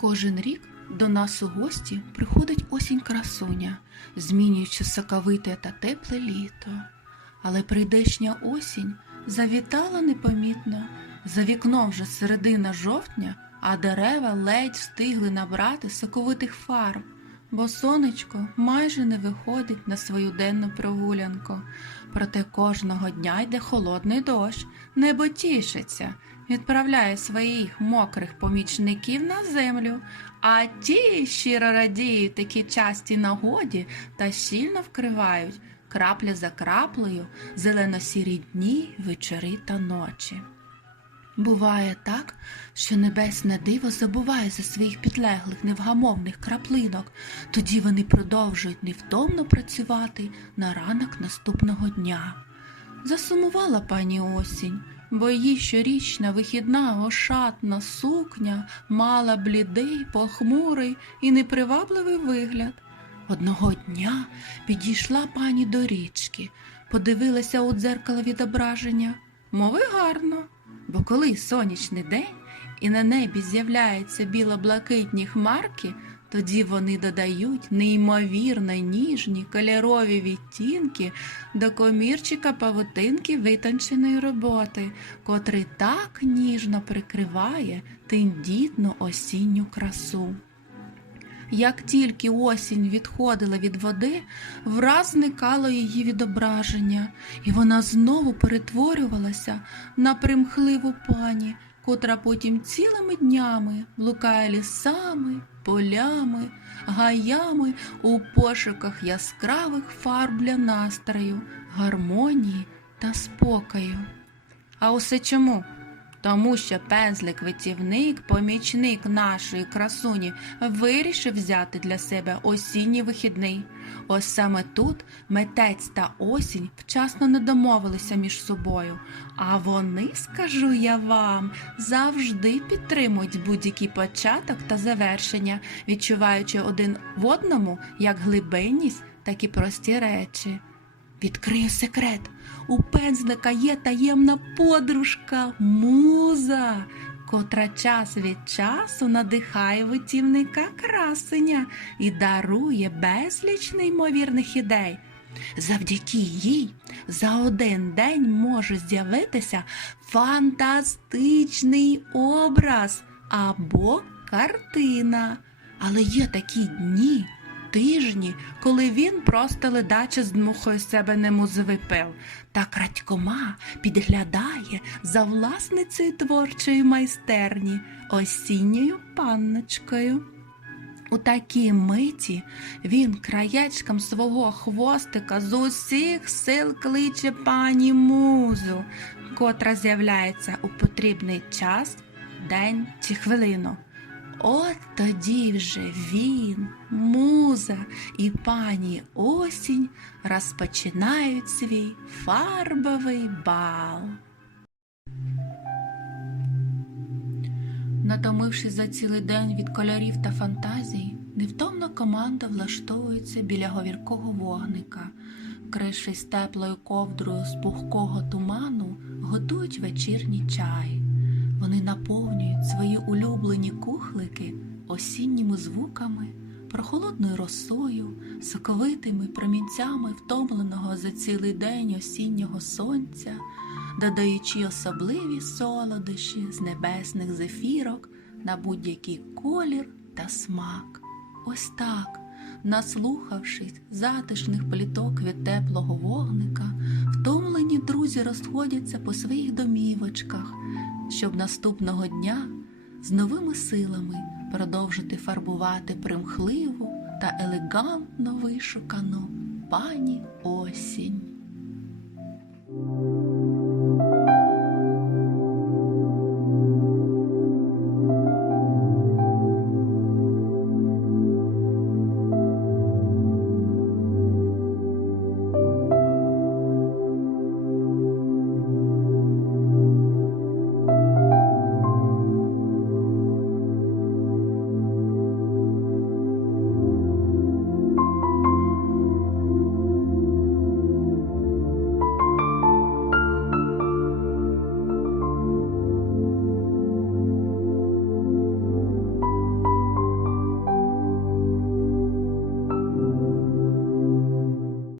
Кожен рік до нас у гості приходить осінь красуня, змінюючи соковите та тепле літо. Але прийдешня осінь завітала непомітно. За вікном вже середина жовтня, а дерева ледь встигли набрати соковитих фарб, бо сонечко майже не виходить на свою денну прогулянку. Проте кожного дня йде холодний дощ, небо тішиться, відправляє своїх мокрих помічників на землю, а ті щиро радіють такій частій нагоді та щільно вкривають крапля за краплею зелено-сірі дні, вечори та ночі. Буває так, що небесне диво забуває за своїх підлеглих невгамовних краплинок, тоді вони продовжують невтомно працювати на ранок наступного дня. Засумувала пані осінь, бо її щорічна вихідна ошатна сукня мала блідий, похмурий і непривабливий вигляд. Одного дня підійшла пані до річки, подивилася у дзеркало відображення, мови гарно, бо коли сонячний день і на небі з'являються біло-блакитні хмарки, тоді вони додають неймовірно ніжні кольорові відтінки до комірчика павутинки витонченої роботи, котрий так ніжно прикриває тендітну осінню красу. Як тільки осінь відходила від води, враз зникало її відображення, і вона знову перетворювалася на примхливу пані, котра потім цілими днями блукає лісами, полями, гаями у пошуках яскравих фарб для настрою, гармонії та спокою. А усе чому? Тому що пензлик-витівник, помічник нашої красуні, вирішив взяти для себе осінній вихідний. Ось саме тут митець та осінь вчасно не домовилися між собою. А вони, скажу я вам, завжди підтримують будь-який початок та завершення, відчуваючи один в одному як глибинність, так і прості речі. Відкрию секрет. У пензлика є таємна подружка, муза, котра час від часу надихає витівника красення і дарує безліч неймовірних ідей. Завдяки їй за один день може з'явитися фантастичний образ або картина. Але є такі дні, тижні, коли він просто ледаче здмухує з себе немузовий пил та крадькома підглядає за власницею творчої майстерні осінньою панночкою. У такій миті він краєчком свого хвостика з усіх сил кличе пані музу, котра з'являється у потрібний час, день чи хвилину. От тоді вже він, муза і пані осінь розпочинають свій фарбовий бал. Натомившись за цілий день від кольорів та фантазій, невтомна команда влаштовується біля говіркого вогника, вкрившись теплою ковдрою з пухкого туману, готують вечірній чай. Вони наповнюють свої улюблені кухлики осінніми звуками, прохолодною росою, соковитими промінцями втомленого за цілий день осіннього сонця, додаючи особливі солодощі з небесних зефірок на будь-який колір та смак. Ось так, наслухавшись затишних пліток від теплого вогника, друзі розходяться по своїх домівочках, щоб наступного дня з новими силами продовжити фарбувати примхливу та елегантно вишукану пані осінь.